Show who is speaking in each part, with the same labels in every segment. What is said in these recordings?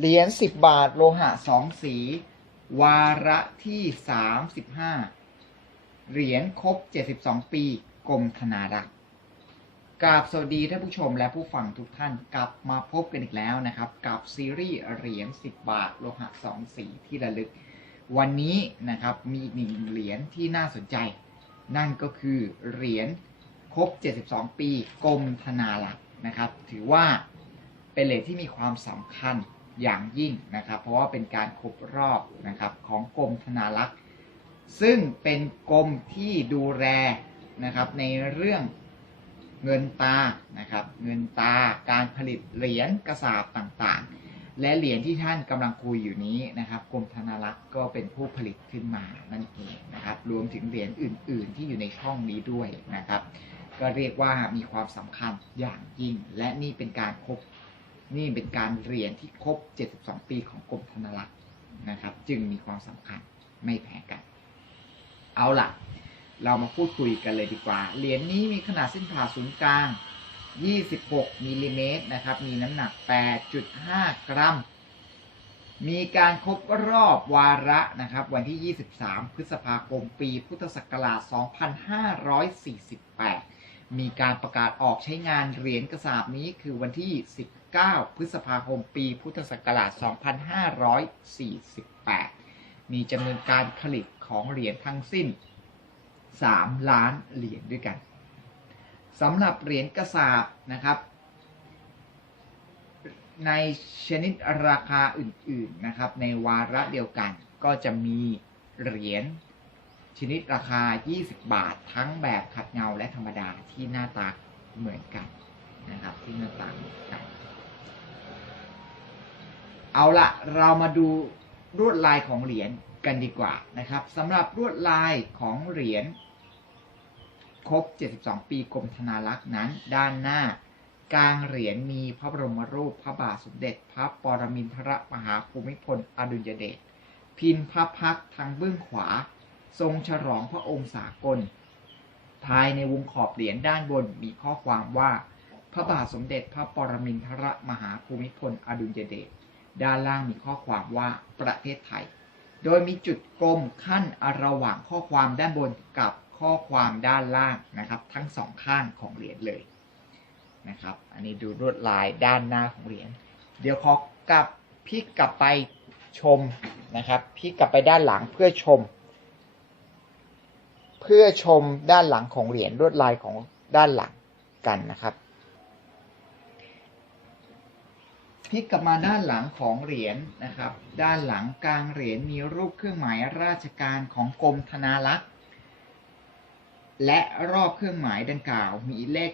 Speaker 1: เหรียญสิบบาทโลหะสองสี วาระที่สามสิบห้าเหรียญครบเจ็ดสิบสองปีกรมธนารักษ์กราบสวัสดีท่านผู้ชมและผู้ฟังทุกท่านกลับมาพบกันอีกแล้วนะครับ กับซีรีส์เหรียญสิบบาทโลหะสองสีที่ระลึก วันนี้นะครับมีอีกหนึ่งเหรียญที่น่าสนใจ นั่นก็คือเหรียญครบ 72 ปีกรมธนารักษ์นะครับ ถือว่าเป็นเหรียญที่มีความสำคัญ อย่างยิ่งนะครับ เพราะว่าเป็นการครบรอบนะครับของกรมธนารักษ์ ซึ่งเป็นกรมที่ดูแลนะครับในเรื่องเงินตานะครับเงินตาการผลิตเหรียญกระสาบต่างๆ และเหรียญที่ท่านกำลังคุยอยู่นี้นะครับกรมธนารักษ์ก็เป็นผู้ผลิตขึ้นมานั่นเองนะครับรวมถึงเหรียญอื่น ๆ ที่อยู่ในช่องนี้ด้วยนะครับ ก็เรียกว่ามีความสำคัญอย่างยิ่ง และนี่เป็นการครบ นี่เป็นการเหรียญที่ครบ 72 ปีของกรมธนารักษ์นะครับ จึงมีความสำคัญไม่แพ้กัน เอาล่ะ เรามาพูดคุยกันเลยดีกว่า เหรียญนี้มีขนาดเส้นผ่าศูนย์กลาง 26มิลลิเมตรนะครับ มีน้ำหนัก 8.5 กรัม มีการครบรอบวาระนะครับ วันที่ 23 พฤษภาคม ปี พุทธศักราช 2548 มีการประกาศออกใช้งานเหรียญกระสาบนี้คือวันที่ 9 พฤษภาคม ปีพุทธศักราช 2548 มีจำนวนการผลิตของเหรียญทั้งสิ้น 3 ล้านเหรียญด้วยกันสำหรับเหรียญกระสาบนะครับ ในชนิดราคาอื่นๆนะครับ ในวาระเดียวกันก็จะมีเหรียญชนิดราคา 20 บาท ทั้งแบบขัดเงาและธรรมดาที่หน้าตาเหมือนกันนะครับที่หน้าตาเหมือนกัน เอาละเรามาดูลวดลายของเหรียญกันดีกว่านะครับสำหรับลวดลายของเหรียญครบ 72 ปีกรมธนารักษ์นั้น ด้านหน้ากลางเหรียญมีพระบรมรูปพระบาทสมเด็จ พระปรมินทรมหาภูมิพลอดุลยเดชพิมพ์พระพักทางเบื้องขวา ทรงฉลองพระองค์สากล ภายในวงขอบเหรียญด้านบนมีข้อความว่า พระบาทสมเด็จพระปรมินทรมหาภูมิพลอดุลยเดช ด้านล่างมีข้อความว่าประเทศไทย โดยมีจุดกลมขั้นระหว่างข้อความด้านบนกับข้อความด้านล่างนะครับ ทั้งสองข้างของเหรียญเลยนะครับ อันนี้ดูลวดลายด้านหน้าของเหรียญ เดี๋ยวขอกลับพลิกกลับไปชมนะครับพลิกกลับไปด้านหลังเพื่อชม เพื่อชมด้านหลังของเหรียญลวดลายของด้านหลังกันนะครับ พลิกกลับมาด้านหลังของเหรียญนะครับ ด้านหลังกลางเหรียญมีรูปเครื่องหมายราชการของกรมธนารักษ์ และรอบเครื่องหมายดังกล่าวมีเลข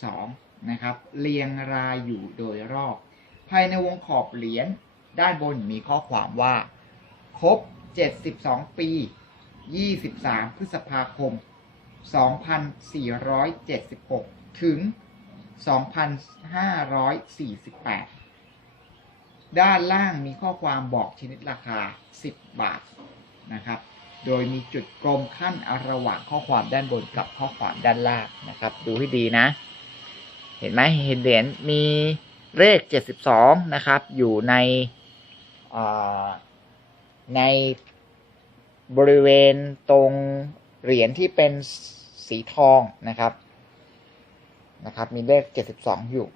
Speaker 1: 72 นะครับ เรียงรายอยู่โดยรอบ ภายในวงขอบเหรียญด้านบนมีข้อความว่า ครบ 72 ปี 23 พฤษภาคม 2476 ถึง 2548 ด้านล่างมีข้อความบอกชนิดราคา 10 บาทนะครับ โดยมีจุดกลมขั้นระหว่างข้อความด้านบนกับข้อความด้านล่างนะครับ ดูให้ดีนะ เห็นไหมเห็นเหรียญมีเลข 72 นะครับ อยู่ในในบริเวณตรงเหรียญที่เป็นสีทองนะครับนะครับ มีเลข 72 อยู่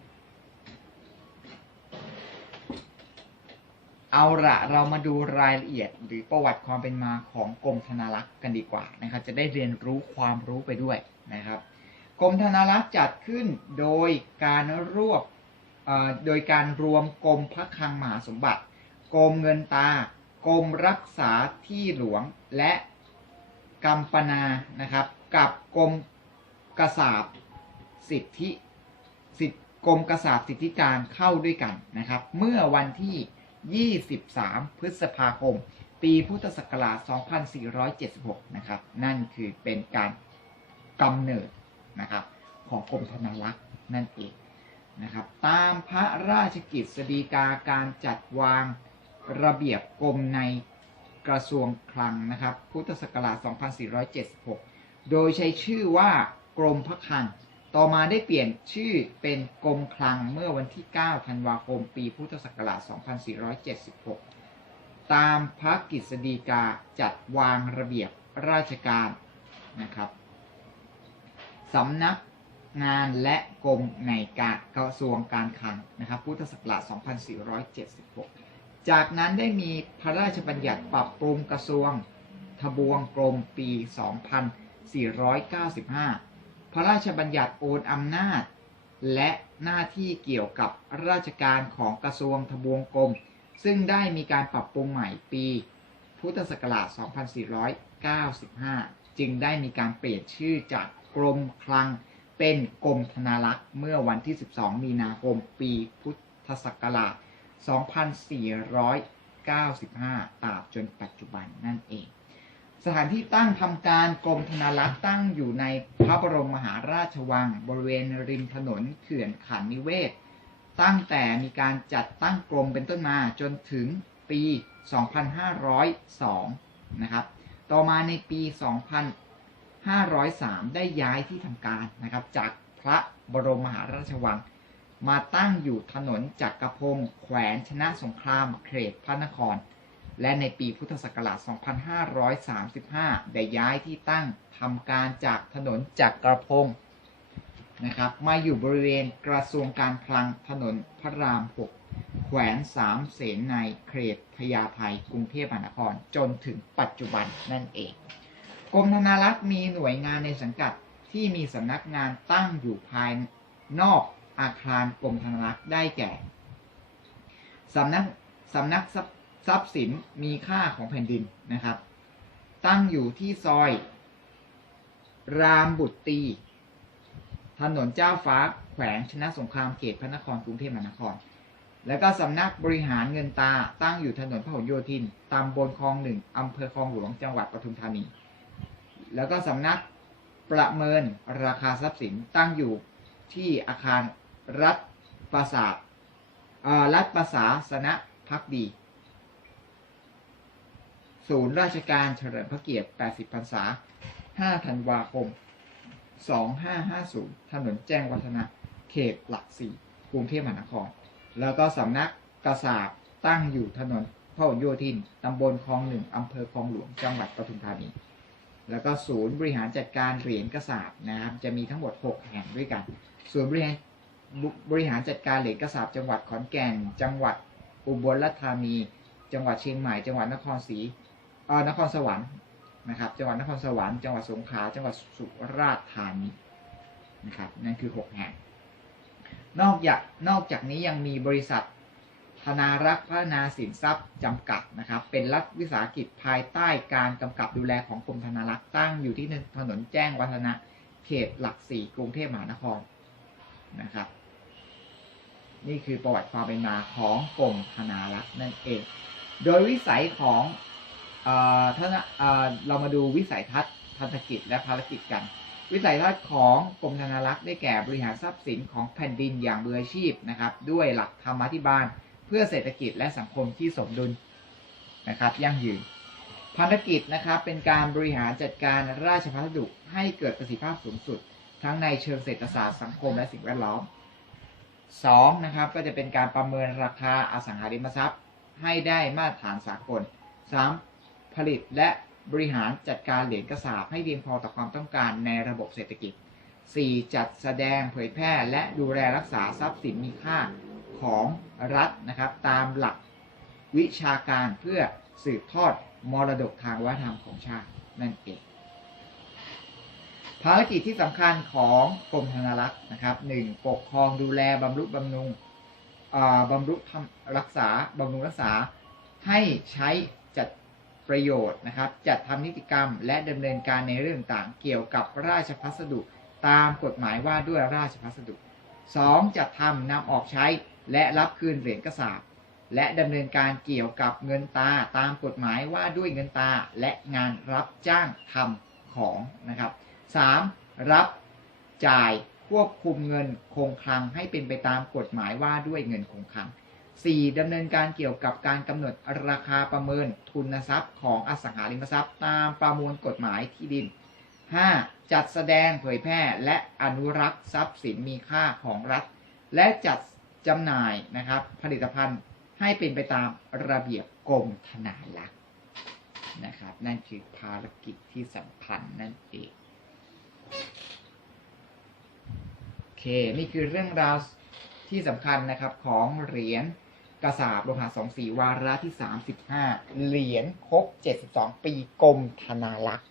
Speaker 1: เอาละเรามาดูรายละเอียดหรือประวัติความเป็นมาของกรมธนารักษ์กันดีกว่านะครับ จะได้เรียนรู้ความรู้ไปด้วยนะครับกรมธนารักษ์จัดขึ้นโดยการรวบโดยการรวมกรมพระคลังมหาสมบัติกรมเงินตากรมรักษาที่หลวงและกัมปนานะครับ กับกรมกษาบสิทธิสิทธิกรมกษาบสิทธิการเข้าด้วยกันนะครับ เมื่อวันที่ 23 พฤษภาคม ปีพุทธศักราช 2476 นะครับ นั่นคือเป็นการกำเนิดนะครับของกรมธนารักษ์นั่นเองนะครับ ตามพระราชกิจสฎีกาการจัดวางระเบียบกรมในกระทรวงคลังนะครับ พุทธศักราช 2476 โดยใช้ชื่อว่ากรมพระคลัง ต่อมาได้เปลี่ยนชื่อเป็นกรมคลังเมื่อวันที่ 9 ธันวาคม ปีพุทธศักราช 2476 ตามพระกฤษฎีกาจัดวางระเบียบราชการนะครับสำนักงานและกรมในการกระทรวงการคลังนะครับพุทธศักราช 2476 จากนั้นได้มีพระราชบัญญัติปรับปรุงกระทรวงทบวงกรมปี 2495 พระราชบัญญัติโอนอำนาจ และหน้าที่เกี่ยวกับราชการของกระทรวงทบวงกรมซึ่งได้มีการปรับปรุงใหม่ปี พุทธศักราช 2495 จึงได้มีการเปลี่ยนชื่อจากกรมคลังเป็นกรมธนารักษ์เมื่อวันที่ 12 มีนาคม ปีพุทธศักราช 2495 ตราบจนปัจจุบันนั่นเอง สถานที่ตั้งทำการกรมธนารักษ์ตั้งอยู่ใน พระบรมมหาราชวัง บริเวณริมถนนเขื่อนขันนิเวศ ตั้งแต่มีการจัดตั้งกรมเป็นต้นมาจนถึงปี 2502 นะครับ ต่อมาในปี 2503 ได้ย้ายที่ทำการนะครับ จากพระบรมมหาราชวัง มาตั้งอยู่ถนนจักรพงศ์แขวนชนะสงครามเขตพระนคร และในปีพุทธศักราช 2535 ได้ย้ายที่ตั้งทำการจากถนนจักรพงศ์นะครับมาอยู่บริเวณกระทรวงการคลังถนนพระราม 6 แขวนสามเสนในเขตพญาไทกรุงเทพมหานครจนถึงปัจจุบันนั่นเอง กรมธนารักษ์มีหน่วยงานในสังกัดที่มีสำนักงานตั้งอยู่ภายนอกอาคารกรมธนารักษ์ได้แก่สำนักสำนักทรัพย์ ทรัพย์สินมีค่าของแผ่นดินนะครับ ตั้งอยู่ที่ซอย รามบุตรีถนนเจ้าฟ้าแขวงชนะสงครามเขตพระนครกรุงเทพมหานคร แล้วก็สำนักบริหารเงินตาตั้งอยู่ถนนพหลโยธินตำบลคลองหนึ่งอำเภอคลองหลวงจังหวัดปทุมธานี แล้วก็สำนักประเมินราคาทรัพย์สินตั้งอยู่ที่อาคารรัฐประสาทรัฐประสาสนะพักดี ศูนย์ราชการเฉลิมพระเกียรติ 80 พรรษา 5 ธันวาคม 2550 ถนนแจ้งวัฒนะเขตหลักสี่กรุงเทพมหานคร แล้วก็สำนักกษาบตั้งอยู่ถนนพหลโยธิน ตำบลคลองหนึ่งอำเภอคลองหลวง จังหวัดปทุมธานี แล้วก็ศูนย์บริหารจัดการเหรียญกษาบนะครับ จะมีทั้งหมด 6 แห่งด้วยกัน ศูนย์บริหารบริหารจัดการเหรียญกษาบจังหวัดขอนแก่น จังหวัดอุบลราชธานี จังหวัดเชียงใหม่ จังหวัดนครศรี นครสวรรค์นะครับ จังหวัดนครสวรรค์ จังหวัดสงขลา จังหวัดสุราษฎร์ธานีนะครับ นั่นคือ 6 แห่ง นอกจาก นอกจากนี้ยังมีบริษัทธนารักษ์พัฒนาสินทรัพย์จำกัดนะครับ เป็นรัฐวิสาหกิจภายใต้การกำกับดูแลของกรมธนารักษ์ตั้งอยู่ที่ถนนแจ้งวัฒนะเขตหลักสี่กรุงเทพมหานครนะครับ นี่คือประวัติความเป็นมาของกรมธนารักษ์นั่นเอง โดยวิสัยของ ท่านเอ่อเรามาดูวิสัยทัศน์พันธกิจและภารกิจกัน วิสัยทัศน์ของกรมธนารักษ์ได้แก่บริหารทรัพย์สินของแผ่นดินอย่างมืออาชีพนะครับ ด้วยหลักธรรมาธิบาล เพื่อเศรษฐกิจและสังคมที่สมดุลนะครับยั่งยืนภารกิจนะครับเป็นการบริหารจัดการราชพัสดุให้เกิดประสิทธิภาพสูงสุด ทั้งในเชิงเศรษฐศาสตร์สังคมและสิ่งแวดล้อมสองนะครับก็จะเป็นการประเมินราคาอสังหาริมทรัพย์ ให้ได้มาตรฐานสากล 3. ผลิตและบริหารจัดการเหรียญกระสาบให้เพียงพอต่อความต้องการในระบบเศรษฐกิจ 4. จัดแสดงเผยแพร่และดูแลรักษาทรัพย์สินมีค่าของรัฐนะครับตามหลักวิชาการเพื่อสืบทอดมรดกทางวัฒนธรรมของชาตินั่นเอง ภารกิจที่สำคัญของกรมธนารักษ์นะครับ 1. ปกครองดูแลบำรุงบำรุงอ่าบำรุงทำรักษาบำรุงรักษาให้ใช้จัด ประโยชน์นะครับจัดทำนิติกรรมและดำเนินการในเรื่องต่างเกี่ยวกับราชพัสดุ ตามกฎหมายว่าด้วยราชพัสดุ 2. จัดทำนำออกใช้และรับคืนเหรียญกระสาบและดำเนินการเกี่ยวกับเงินตาตามกฎหมายว่าด้วยเงินตาและงานรับจ้างทำของนะครับ 3. รับจ่ายควบคุมเงินคงคลังให้เป็นไปตามกฎหมายว่าด้วยเงินคงคลัง 4. ดำเนินการเกี่ยวกับการกำหนดราคาประเมินทุนทรัพย์ของอสังหาริมทรัพย์ตามประมวลกฎหมายที่ดิน 5. จัดแสดงเผยแพร่และอนุรักษ์ทรัพย์สินมีค่าของรัฐ และจัดจำหน่ายนะครับผลิตภัณฑ์ให้เป็นไปตามระเบียบกรมธนารักษ์นะครับนั่นคือภารกิจที่สำคัญนั่นเองโอเคนี่คือเรื่องราวที่สำคัญนะครับของเหรียญ กระสาบโลหะสองสีวาระที่ 35 เหรียญครบ 72 ปีกรมธนารักษ์